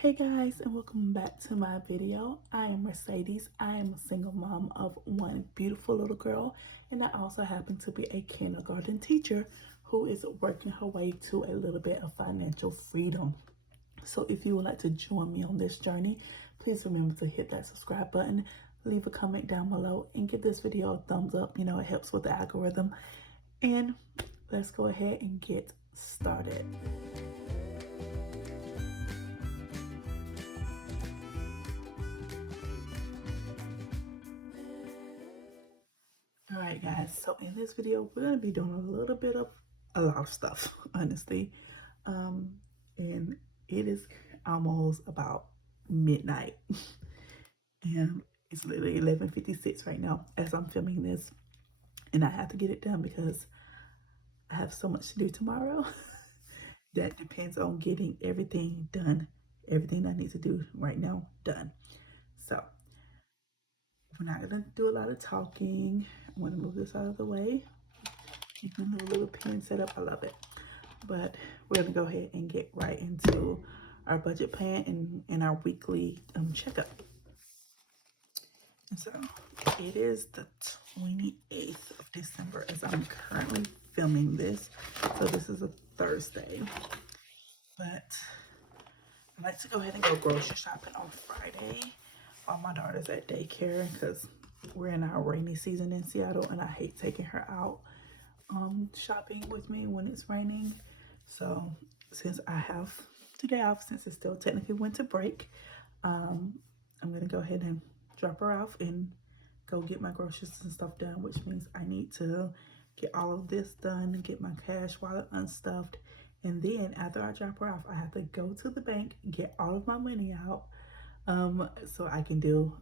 Hey guys, and welcome back to my video. I am Mercedes. I am a single mom of one beautiful little girl, and I also happen to be a kindergarten teacher who is working her way to a little bit of financial freedom. So if you would like to join me on this journey, please remember to hit that subscribe button, leave a comment down below, and give this video a thumbs up. You know, it helps with the algorithm. And let's go ahead and get started. All right, guys, so in this video, we're going to be doing a lot of stuff, honestly. Um, and it is almost about midnight. And it's literally 11:56 right now as I'm filming this. And I have to get it done because I have so much to do tomorrow. That depends on getting everything done, everything I need to do right now done. So we're not going to do a lot of talking. I want to move this out of the way. Keeping the little pen set up, I love it. But we're gonna go ahead and get right into our budget plan and our weekly checkup. And so it is the 28th of December as I'm currently filming this. So this is a Thursday. But I like to go ahead and go grocery shopping on Friday while my daughter's at daycare because we're in our rainy season in Seattle and I hate taking her out shopping with me when it's raining. So since I have today off, since it's still technically winter break, I'm gonna go ahead and drop her off and go get my groceries and stuff done, which means I need to get all of this done and get my cash wallet unstuffed. And then after I drop her off, I have to go to the bank, get all of my money out, so I can do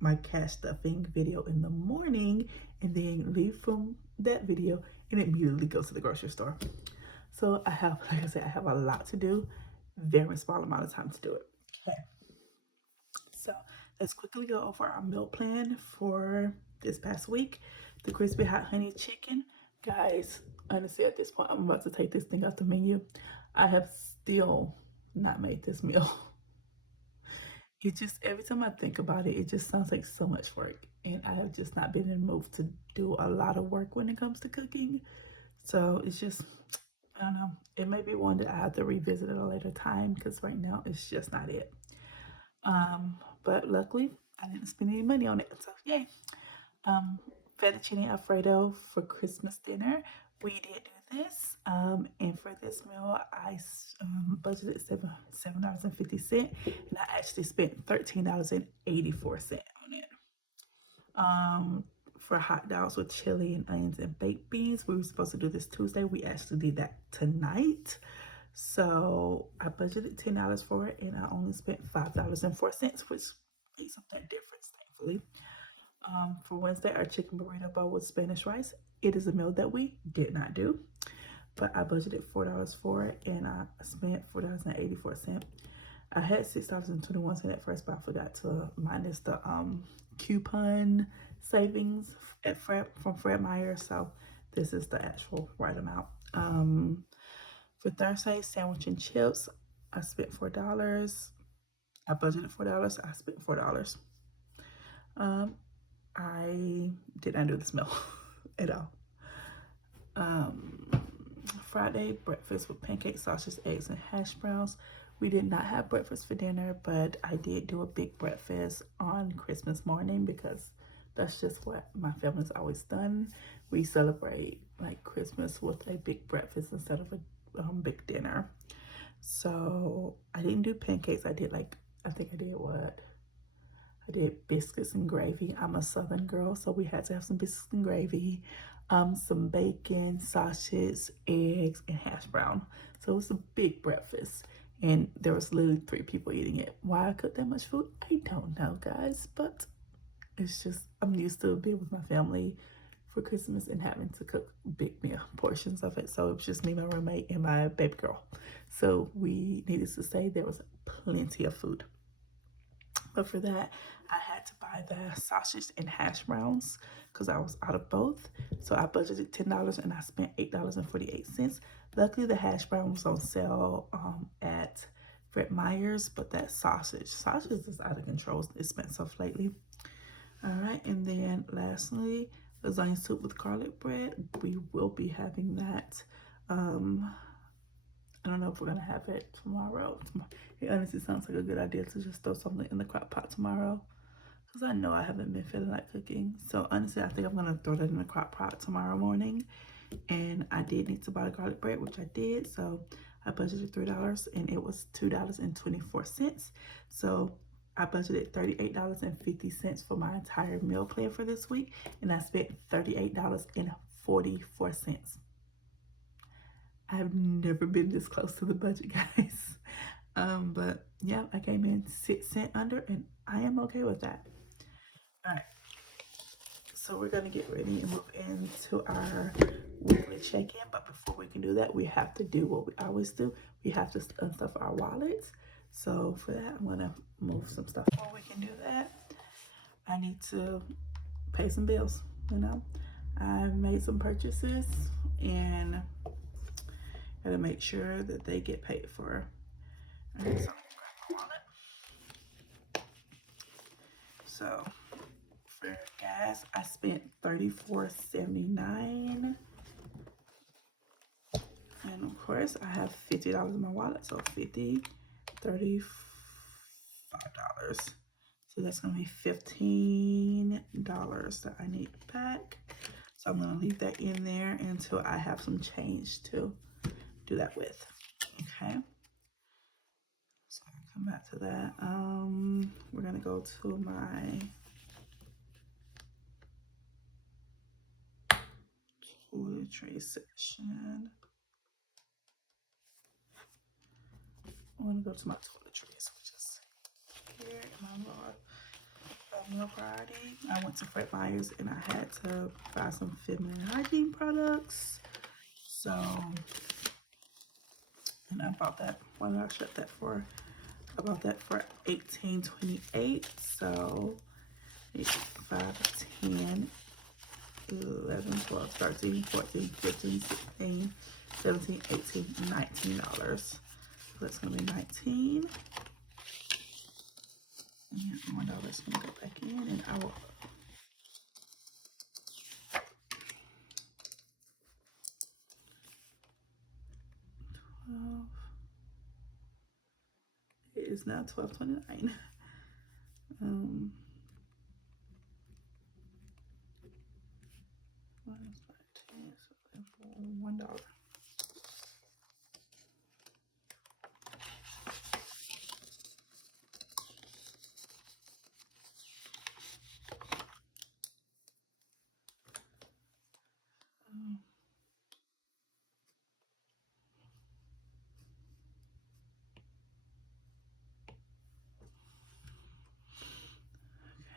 my cash stuffing video in the morning and then leave from that video and immediately go to the grocery store. So I have, like I said, I have a lot to do, very small amount of time to do it. Okay, so let's quickly go over our meal plan for this past week. The crispy hot honey chicken, guys, honestly at this point I'm about to take this thing off the menu. I have still not made this meal. It just, every time I think about it, it just sounds like so much work. And I have just not been in the mood to do a lot of work when it comes to cooking. So it's just, I don't know. It may be one that I have to revisit at a later time because right now it's just not it. But luckily, I didn't spend any money on it. So yay. Fettuccine Alfredo for Christmas dinner. We did do this, and for this meal, I budgeted $7.50, and I actually spent $13.84 on it. For hot dogs with chili and onions and baked beans, we were supposed to do this Tuesday. We actually did that tonight. So I budgeted $10 for it, and I only spent $5.04, which makes up that difference, thankfully. For Wednesday, our chicken burrito bowl with Spanish rice. It is a meal that we did not do, but I budgeted $4 for it and I spent $4.84. I had $6.21 at first, but I forgot to minus the coupon savings from Fred Meyer. So this is the actual right amount. For Thursday, sandwich and chips, I spent $4. I budgeted $4. I spent $4. I did not do this meal at all. Friday, breakfast with pancakes, sausage, eggs, and hash browns. We did not have breakfast for dinner, but I did do a big breakfast on Christmas morning because that's just what my family's always done. We celebrate like Christmas with a big breakfast instead of a big dinner. So I didn't do pancakes. I think I did what? I did biscuits and gravy. I'm a Southern girl, so we had to have some biscuits and gravy, some bacon, sausage, eggs, and hash brown. So it was a big breakfast, and there was literally 3 people eating it. Why I cooked that much food, I don't know, guys, but it's just I'm used to being with my family for Christmas and having to cook big meal portions of it. So it was just me, my roommate, and my baby girl. So we needed to say there was plenty of food. But for that, I had to buy the sausage and hash browns because I was out of both. So I budgeted $10 and I spent $8.48. Luckily, the hash brown was on sale at Fred Meyer's, but that sausage is out of control. It's expensive lately. All right, and then lastly, lasagna soup with garlic bread. We will be having that. I don't know if we're gonna have it tomorrow. It honestly sounds like a good idea to just throw something in the crock pot tomorrow, because I know I haven't been feeling like cooking. So honestly, I think I'm gonna throw that in the crock pot tomorrow morning. And I did need to buy the garlic bread, which I did. So I budgeted $3 and it was $2.24. So I budgeted $38.50 for my entire meal plan for this week, and I spent $38.44. I've never been this close to the budget, guys. But yeah, I came in 6 cents under, and I am okay with that. All right, so we're gonna get ready and move into our weekly check-in. But before we can do that, we have to do what we always do. We have to unstuff our wallets. So for that, I'm gonna move some stuff. Before we can do that, I need to pay some bills. You know, I made some purchases and gotta make sure that they get paid for. All right, so I'm gonna grab my wallet. So for gas, I spent $34.79. And of course, I have $50 in my wallet, so $35. So that's gonna be $15 that I need back. So I'm gonna leave that in there until I have some change to do that with. Okay. So I'll come back to that. We're gonna go to my toiletry section. I'm gonna go to my toiletries, which is here in my little meal variety. I went to Fred Meyer's and I had to buy some feminine hygiene products. So, and I bought that. Why did I shut that for? I bought that for $18.28. So, 8, 5, 10, 11, 12, 13, 14, 15, 16, 17, 18, $19. So that's gonna be 19. And $1 is gonna go back in, and I will. It is now 12:29. Minus 5, 10, so $1.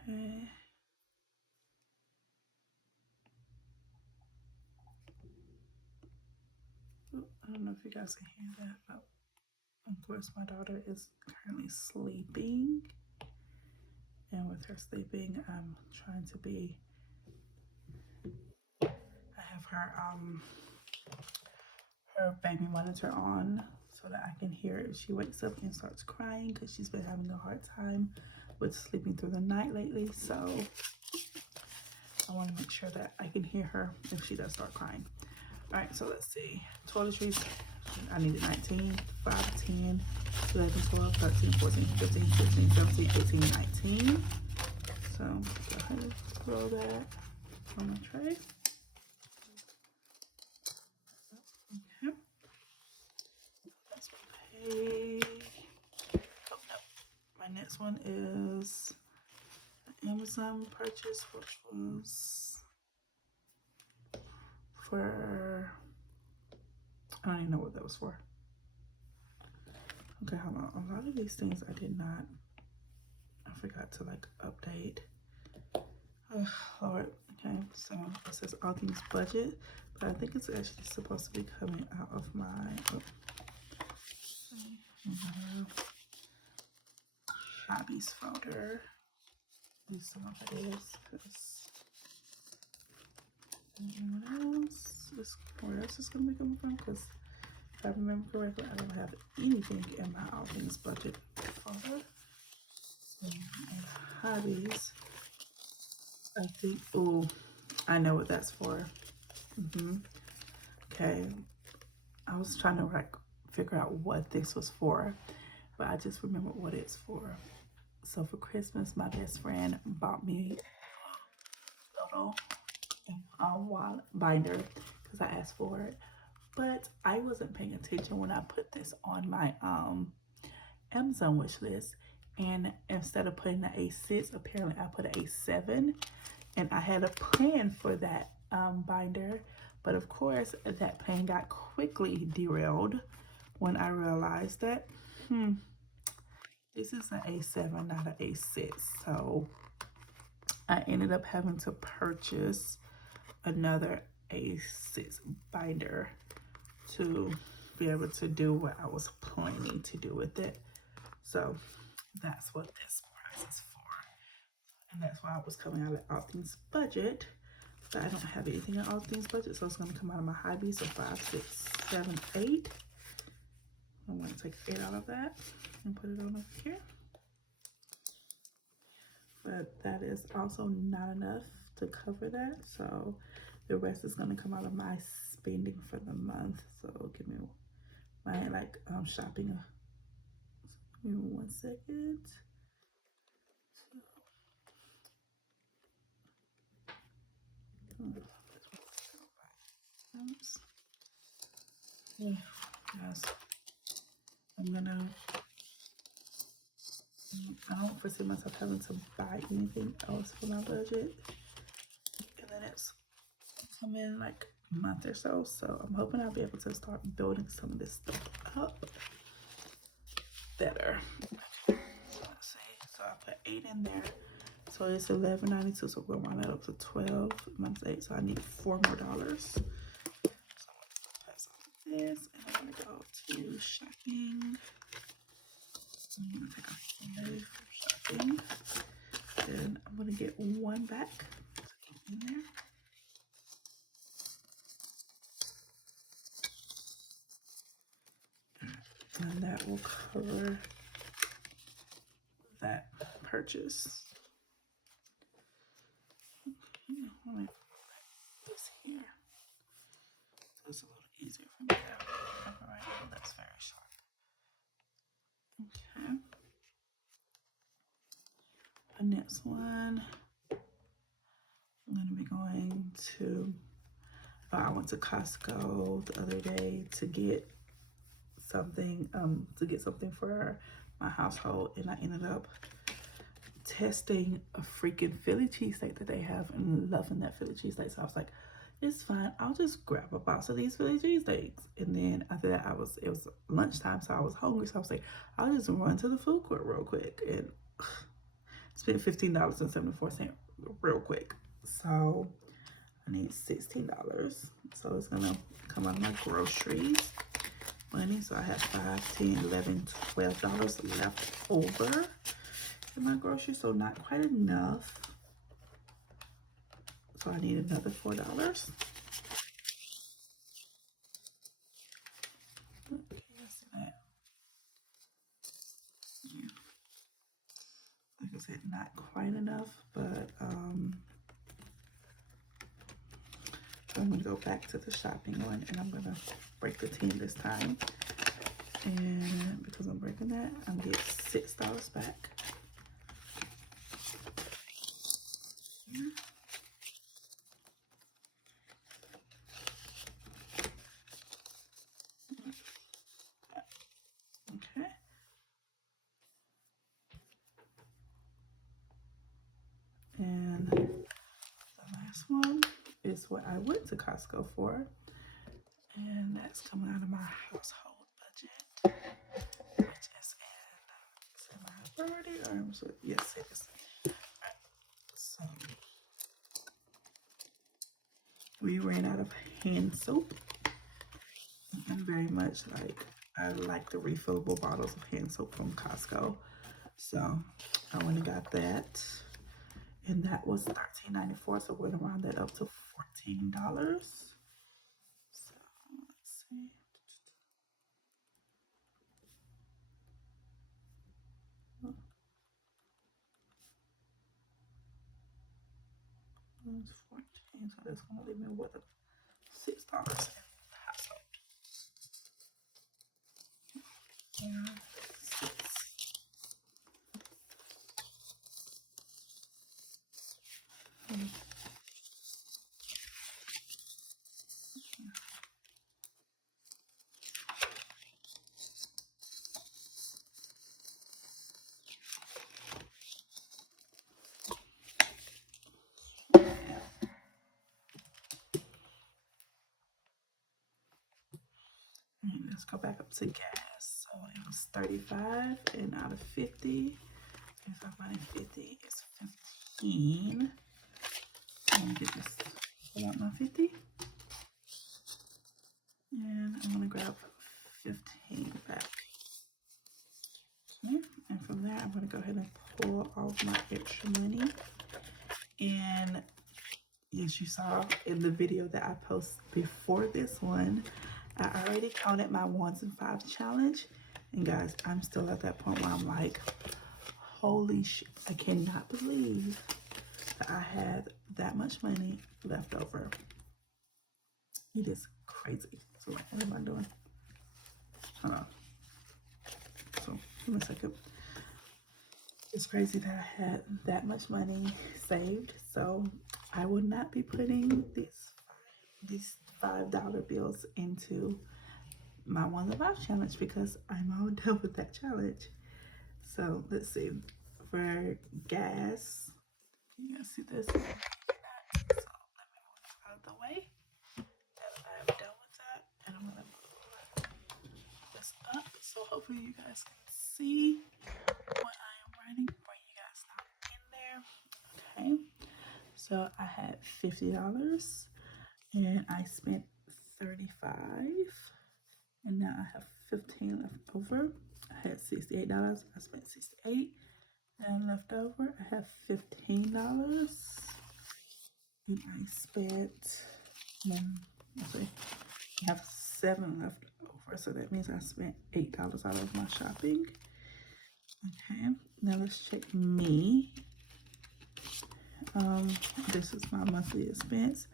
Okay. I don't know if you guys can hear that, but of course my daughter is currently sleeping. And with her sleeping, I'm trying to be, I have her baby monitor on so that I can hear if she wakes up and starts crying, because she's been having a hard time with sleeping through the night lately. So I want to make sure that I can hear her if she does start crying. All right, so let's see. Toiletries, I needed 19, 5, 10, 11, 12, 13, 14, 15, 16, 17, 18, 19. So go ahead and throw that on my tray. Okay. That's paid. Oh, no. My next one is an Amazon purchase, which was for, I don't even know what that was for. Okay, hold on. A lot of these things I did not, I forgot to like update. Oh, Lord. Okay, so it says all things budget, but I think it's actually supposed to be coming out of my hobbies folder. At least some of it is, because anyone else is, where else is going to be coming from? Because If I remember correctly, I don't have anything in my all things budget folder. And hobbies, I think, oh, I know what that's for. Okay, I was trying to like figure out what this was for, but I just remember what it's for. So for Christmas, my best friend bought me a little wallet binder because I asked for it, but I wasn't paying attention when I put this on my Amazon wish list, and instead of putting an A6, apparently I put an A7, and I had a plan for that binder, but of course that plan got quickly derailed when I realized that this is an A7, not an A6. So I ended up having to purchase another A6 binder to be able to do what I was planning to do with it. So that's what this price is for. And that's why I was coming out of All Things budget. But I don't have anything in All Things budget, so it's going to come out of my hobbies. So 5, 6, 7, 8. I'm going to take 8 out of that and put it on over here. But that is also not enough to cover that. So the rest is going to come out of my spending for the month. So give me my shopping. Give me 1 second. Yes, I don't foresee myself having to buy anything else for my budget. And then it's come in like a month or so. So I'm hoping I'll be able to start building some of this stuff up better. Okay, so let's see. So I put 8 in there. So it's $11.92. So we're going to round that up to 12 minus 8. So I need $4 more. So I'm going to pass off this, and I'm going to go to shopping. I'm going to take a 5 from shopping. Then I'm going to get 1 back. So in there. And that will cover that purchase. Okay, let me put this here. So it's a little easier for me to cover right now. That's very sharp. Okay. The next one, I'm going to be going to, I went to Costco the other day to get something, for my household, and I ended up testing a freaking Philly cheesesteak that they have and loving that Philly cheesesteak. So I was like, it's fine, I'll just grab a box of these Philly cheesesteaks. And then after that, it was lunchtime, so I was hungry. So I was like, I'll just run to the food court real quick and spend $15.74 real quick. So I need $16. So it's gonna come out of my groceries money. So I have $5, $10, $11, $12 left over in my groceries. So not quite enough. So I need another $4. Okay, that's that. Yeah. Like I said, not quite enough, but I'm gonna go back to the shopping one, and I'm gonna break the 10 this time. And because I'm breaking that, I'm gonna get $6 back. Okay. And the last one is what I went to Costco for. And that's coming out of my household budget, which is in semi-priority, or yes, it is. Right. So we ran out of hand soap, and very much I like the refillable bottles of hand soap from Costco. So I went and got that, and that was $13.94. So we're gonna round that up to $14. So let's see. times 14. So that's gonna leave me with $6 in the household. Yeah. Let's go back up to gas. So it was 35, and out of 50, 35 minus 50 is 15. I'm gonna get this, pull out my 50, and I'm gonna grab 15 back. Okay, and from there, I'm gonna go ahead and pull off my extra money. And as you saw in the video that I posted before this one, I already counted my 1s and 5s challenge. And guys, I'm still at that point where I'm like, holy shit, I cannot believe that I had that much money left over. It is crazy. So what am I doing? Hold on. So give me a second. It's crazy that I had that much money saved. So I would not be putting these $5 bills into my 1s and 5s challenge because I'm all done with that challenge. So let's see. For gas, you guys see this? So let me move it out of the way. And I'm done with that. And I'm gonna pull this up so hopefully you guys can see what I am writing for you guys not in there. Okay. So I had $50 and I spent 35, and now I have 15 left over. I had $68. I spent 68, and left over I have $15, and I spent. Let's see, I have 7 left over, so that means I spent $8 out of my shopping. Okay, now let's check me. This is my monthly expense.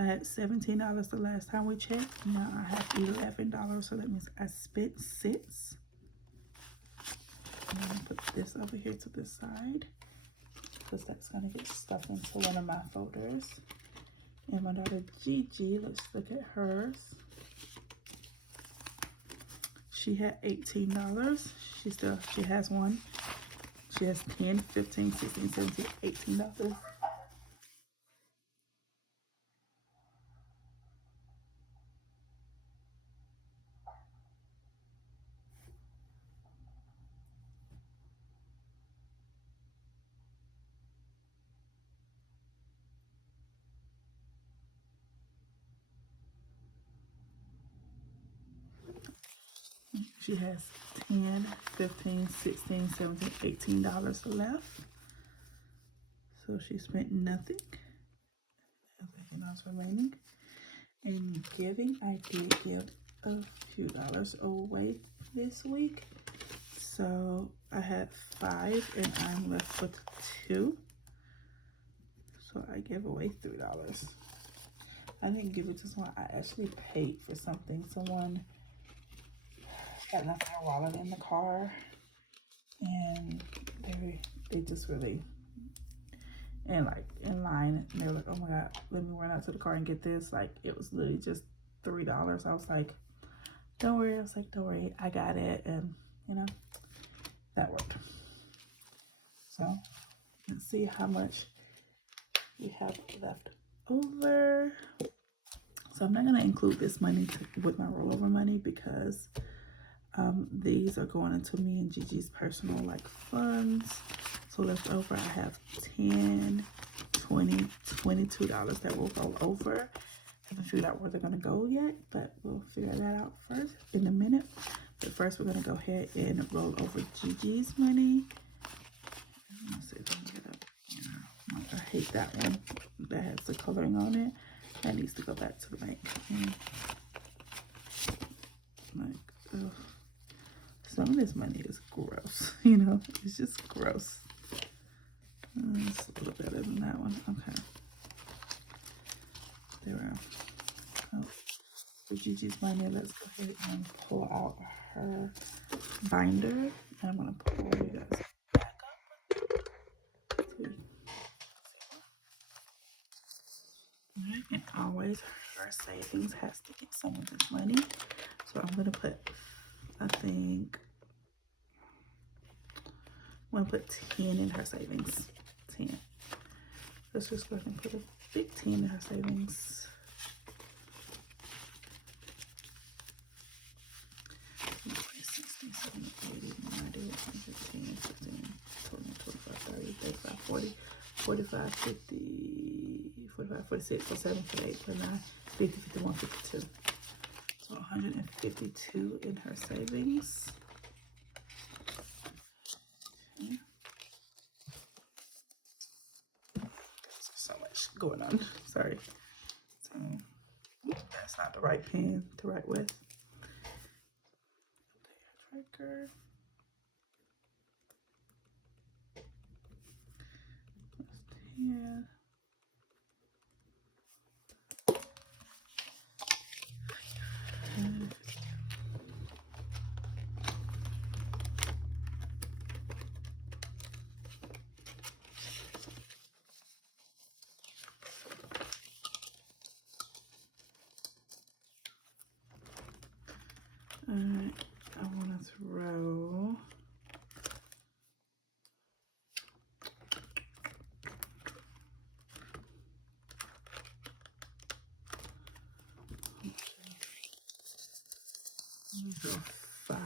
I had $17 the last time we checked. Now I have $11, so that means I spent $6. I'm gonna put this over here to the side because that's gonna get stuffed into one of my folders. And my daughter Gigi, let's look at hers. She had $18. She has one. She has 10, 15, 16, 17, $18. She has 10, 15, 16, 17, $18 left. So she spent nothing. $18 remaining. And giving, I did give a few dollars away this week. So I had 5 and I'm left with 2. So I gave away $3. I didn't give it to someone. I actually paid for something. Someone had left their wallet in the car, and they just really in line, and they were like, oh my god, let me run out to the car and get this. Like, it was literally just $3. I was like, don't worry. Don't worry, I got it. And you know, that worked. So let's see how much we have left over. So I'm not going to include this money with my rollover money because these are going into me and Gigi's personal funds. So left over, I have 10, 20, $22 that will roll over. I haven't figured out where they're going to go yet, but we'll figure that out first in a minute. But first, we're going to go ahead and roll over Gigi's money. Let's see if I can get up. Yeah, I hate that one that has the coloring on it. That needs to go back to the bank. Ugh. Some of this money is gross, it's just gross. It's a little better than that one. Okay. 0. Oh, for Gigi's money, let's go ahead and pull out her binder. And I'm going to pull you guys back up. And always her savings has to get some of this money. So I'm going to put, I think, I'm going to put 10 in her savings. 10. Let's just go ahead and put a big 10 in her savings. 60, 70, 80, 90, 110, 15, 20, 25, 30, 35, 40, 45, 50, 45, 46, 47, 48, 49, 50, 51, 52. So 152 in her savings. Okay. So much going on. Sorry. So that's not the right pen to write with. Tracker. Yeah. Alright, I want to throw go 5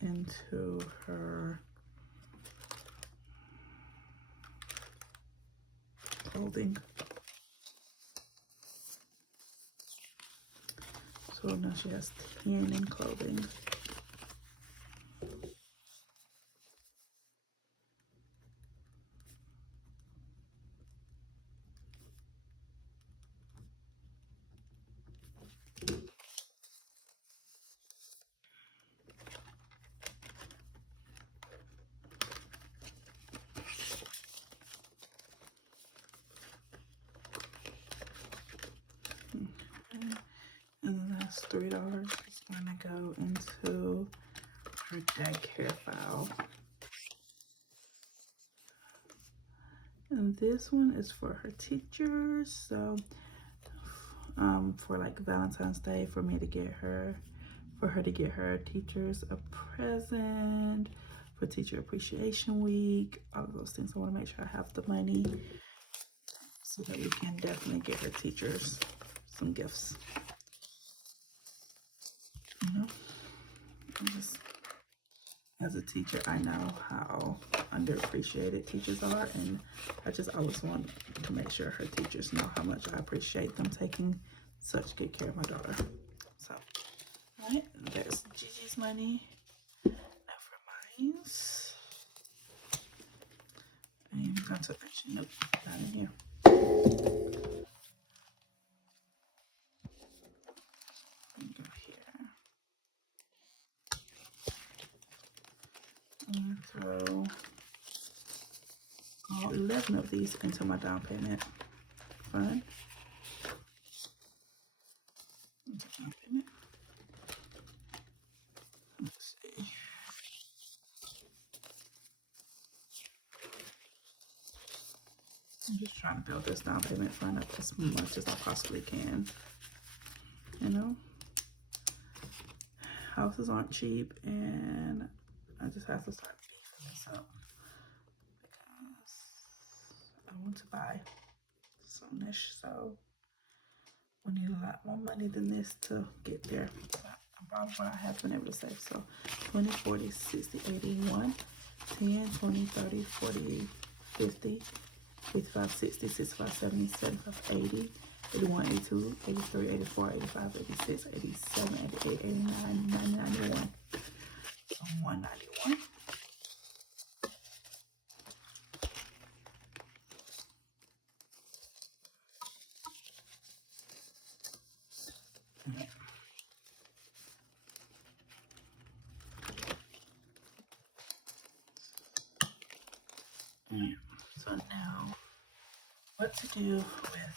into her clothing. So now she has 10 in clothing. Okay. And the last $3 is going to go into her daycare file. And this one is for her teachers. So for like Valentine's Day, for her to get her teachers a present, for Teacher Appreciation Week, all of those things. I want to make sure I have the money so that we can definitely get her teachers some gifts. You know, as a teacher, I know how underappreciated teachers are, and I just always want to make sure her teachers know how much I appreciate them taking such good care of my daughter. So, all right, there's Gigi's money. Now for mine's. And consultation. Nope, not in here. Go here. And throw all 11 of these into my down payment fund. Down payment. Let's see. I'm just trying to build this down payment fund up as much as I possibly can. You know, houses aren't cheap, and I just have to start beefing this up because I want to buy soonish. So we need a lot more money than this to get there. About what I have been able to save. So 20, 40, 60, 80, 1, 10, 20, 30, 40, 50, 55, 60, 65, 70, 75, 80, 81, 82, 83, 84, 85, 86, 87, 88, 89, 90, 91. So 191. So now, what to do with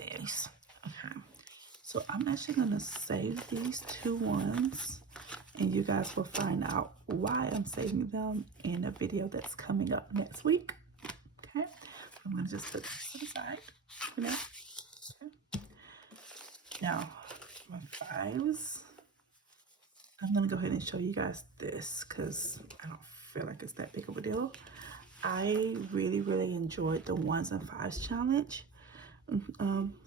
this. Okay. So I'm actually going to save these two ones, and you guys will find out why I'm saving them in a video that's coming up next week. Okay. I'm going to just put this aside for now. Okay. Now, my fives. I'm going to go ahead and show you guys this because I don't feel like it's that big of a deal. I really, really enjoyed the ones and fives challenge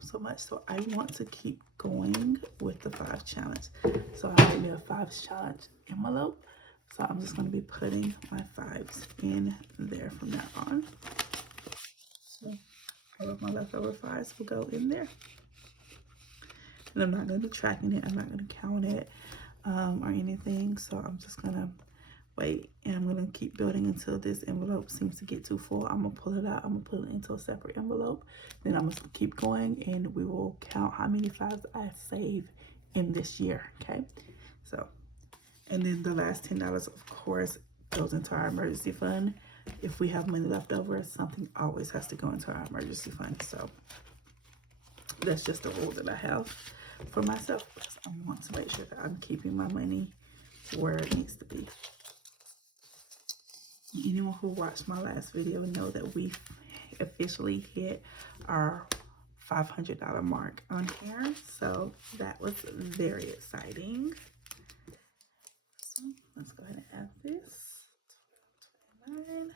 so much, so I want to keep going with the five challenge. So I made me a fives challenge envelope, so I'm just going to be putting my fives in there from now on. So all of my leftover fives will go in there, and I'm not going to be tracking it. I'm not going to count it or anything, so I'm just going to wait, and I'm going to keep building until this envelope seems to get too full. I'm going to pull it out. I'm going to put it into a separate envelope. Then I'm going to keep going, and we will count how many fives I save in this year, okay? So, and then the last $10, of course, goes into our emergency fund. If we have money left over, something always has to go into our emergency fund. So that's just a rule that I have for myself. I want to make sure that I'm keeping my money where it needs to be. Anyone who watched my last video know that we officially hit our $500 mark on here, so that was very exciting. So let's go ahead and add this. 29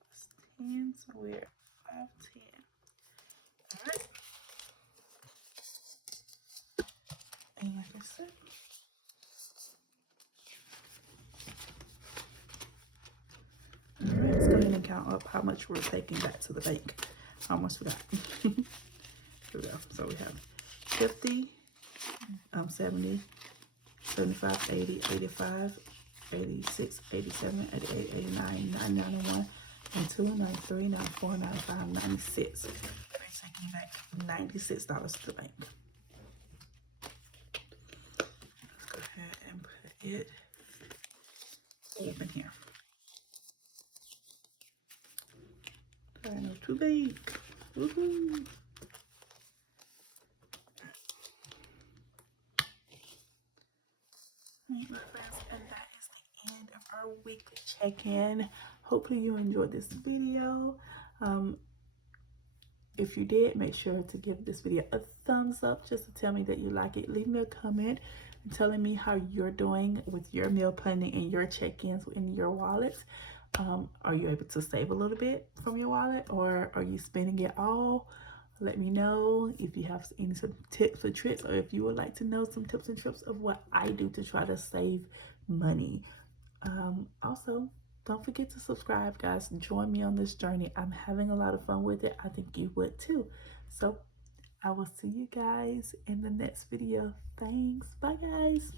plus 10, so we're at 510. All right, and like I said, let's go ahead and count up how much we're taking back to the bank. How much we got? Here we go. So we have 50, 70, 75, 80, 85, 86, 87, 88, 89, 90, 91, 92, 93, 94, 95, 96. We're taking back $96 to the bank. Let's go ahead and put it up in here. I know, too big. Woohoo! My friends, and that is the end of our weekly check-in. Hopefully you enjoyed this video. If you did, make sure to give this video a thumbs up just to tell me that you like it. Leave me a comment telling me how you're doing with your meal planning and your check-ins in your wallets. Are you able to save a little bit from your wallet, or are you spending it all? Let me know if you have any some tips or tricks, or if you would like to know some tips and tricks of what I do to try to save money. Also, don't forget to subscribe, guys. Join me on this journey. I'm having a lot of fun with it. I think you would too. So I will see you guys in the next video. Thanks. Bye, guys.